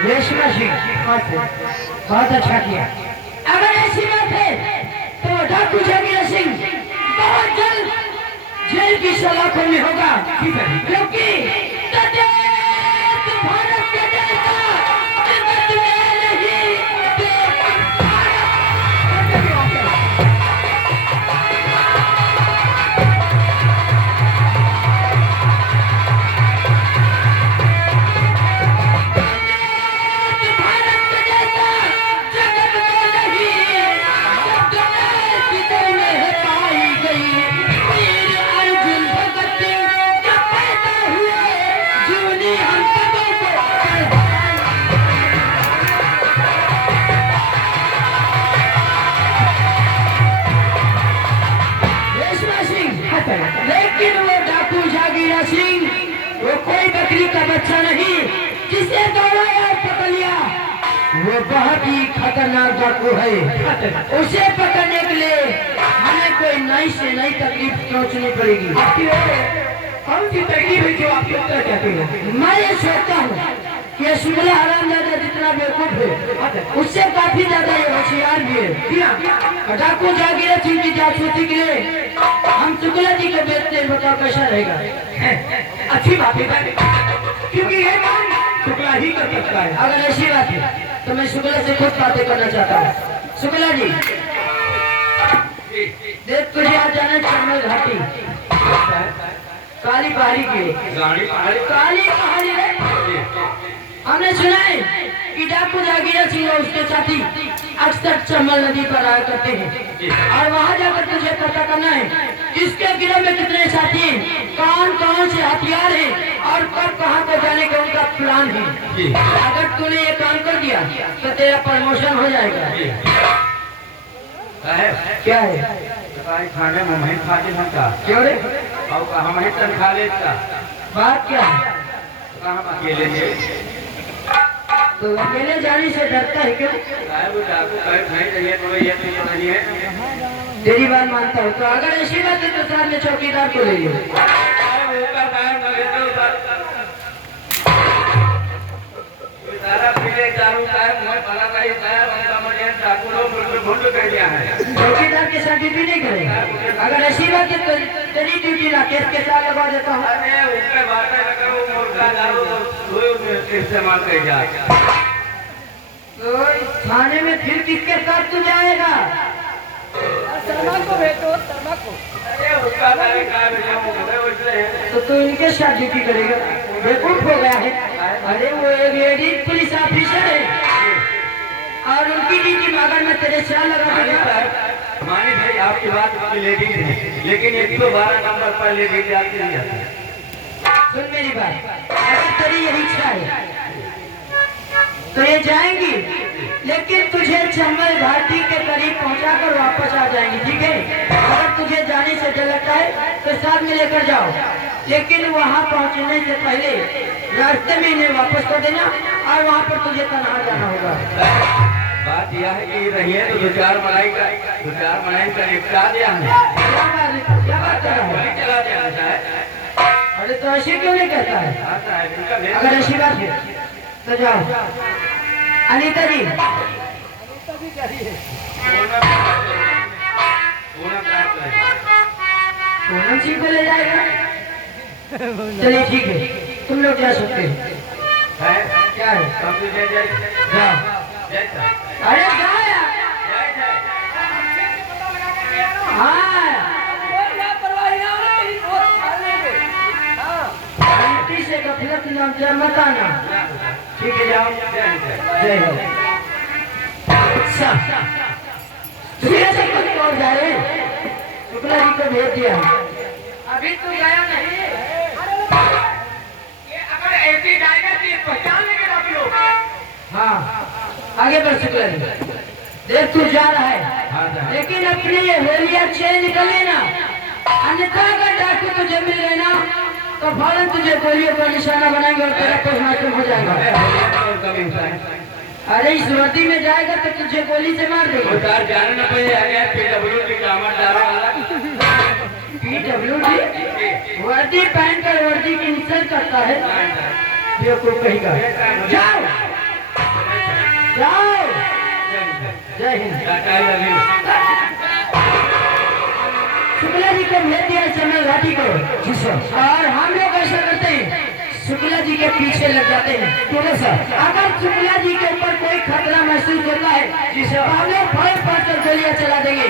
रेशमा सिंह, बहुत अच्छा किया। अगर ऐसी बात है तो डाकू जमीर सिंह बहुत जल्द जेल की सलाखों में होगा, क्योंकि भारत के जैसा जगत में नहीं। लेकिन वो डाकू जागीरा सिंह वो कोई बकरी का बच्चा नहीं जिसे दौड़ाया और पकड़ लिया। वो बहुत ही खतरनाक डाकू है। उसे पकड़ने के लिए हमें कोई नई से नई तकलीफ सोचनी पड़ेगी। कौन सी तकलीफ है जो आप लोग कहते हैं? मैं ये सोचता हूँ कि शुक्ला हरामजादा जितना बेवकूफ है उससे काफी ज्यादा ये होशियार भी है। डाकू जागीरा सिंह की जासूसी के लिए हम शुक्ला जी को बेचते हैं, बताओ कैसा रहेगा? अच्छी बात है, क्योंकि ये काम शुक्ला ही कर सकता है। अगर ऐसी बात है तो मैं शुक्ला से खुद बातें करना चाहता हूँ। शुक्ला जी, देख तुझे आज जाना चंबल घाटी, काली पहाड़ी की काली पहाड़ी है। हमने सुना है कि डाकू जागीरा सिंह और उसके साथी अक्सर चंबल नदी पर आया करते हैं, और वहाँ जाकर तुझे पता करना है इसके गिरोह में कितने साथी हैं, कौन कौन से हथियार हैं और कब कहाँ को जाने का उनका प्लान है। अगर तूने ये काम कर दिया तो तेरा प्रमोशन हो जाएगा। क्या है? खाने में मैं खाते हैं क्यों रे? और हम ही तनखा लेता। बात क्या है? हम अकेले थे तो अकेले जाने से डरता है क्यों? तेरी बात मानता हूँ, तो अगर ऐसी बात है तो साथ में चौकीदार को ले लो। चौकीदार के साथ ड्यूटी नहीं करेगा। अगर ऐसी बात है तो तेरी ड्यूटी ना केस के साथ लगा देता हूँ। इस्तेमाल कर जा तो थाने में फिर किसके साथ तू जाएगा? शर्मा को भेजो, शर्मा को। तो तू इनके साथ ड्यूटी करेगा? बेवकूफ हो गया है। अरे वो एक लेडीज पुलिस ऑफिसर है और उनकी ड्यूटी मगर मैं तेरे चाल लगा दूंगा। मानी भाई आपकी बात लेडीज है, लेकिन 112 नंबर पर लेडीज आती है। सुन मेरी बात, अगर तेरी यही इच्छा है तो ये जाएंगी, लेकिन तुझे चंबल घाटी के करीब पहुंचाकर वापस आ जाएंगी, ठीक है? अगर तुझे जाने से डर लगता है तो साथ में लेकर जाओ, लेकिन वहां पहुंचने से पहले रास्ते में इन्हें वापस कर देना और वहां पर तुझे तनहा जाना होगा। बात यह है कि रही है तो 2-4 मलाई का निपटा दिया है। क्या बात कर रहा है? चला दिया। अरे तो ऐसे क्यों नहीं कहता है? अगर ऐसी बात है तो जाओ। अनीता जी, पूनम सिंह को ले जाएगा? चलिए ठीक है, तुम लोग जा सकते हो। क्या है? जाओ। अरे जाओ यार। हाँ से गफलत नाम मत आना, ठीक है? जाओ। जय हो। और जा रहे शुक्ला जी को भेज दिया। अभी तो गया नहीं। अगर ऐसी जाएगा तो पहचान लेंगे आप लोग। हाँ आगे बढ़ शुक्ला जी, देख तू जा रहा है, लेकिन अपनी ये होलिया चेंज कर लेना, अन्यथा अगर डाकू तुझे मिल गए ना तो फौरन तुझे गोलियों का निशाना बनाएंगे और तेरा पोस्टमार्टम हो जाएगा। अरे इस वर्दी में जाएगा तो तुझे गोली से मार देगा। PWD वर्दी पहनकर वर्दी की इंसल्ट करता है, बेवकूफ कहीं का। जाओ जाओ। जय Hind. Tata, I love you। Shukla ji को भेज दिया चमन घाटी को। जी सर। और हम लोग ऐसा करते हैं, शुक्ला जी के पीछे लग जाते हैं। क्यों सर? अगर शुक्ला जी के ऊपर कोई खतरा महसूस होता है, जी सर, हम लोग भय पाकर गोलियां चला देंगे।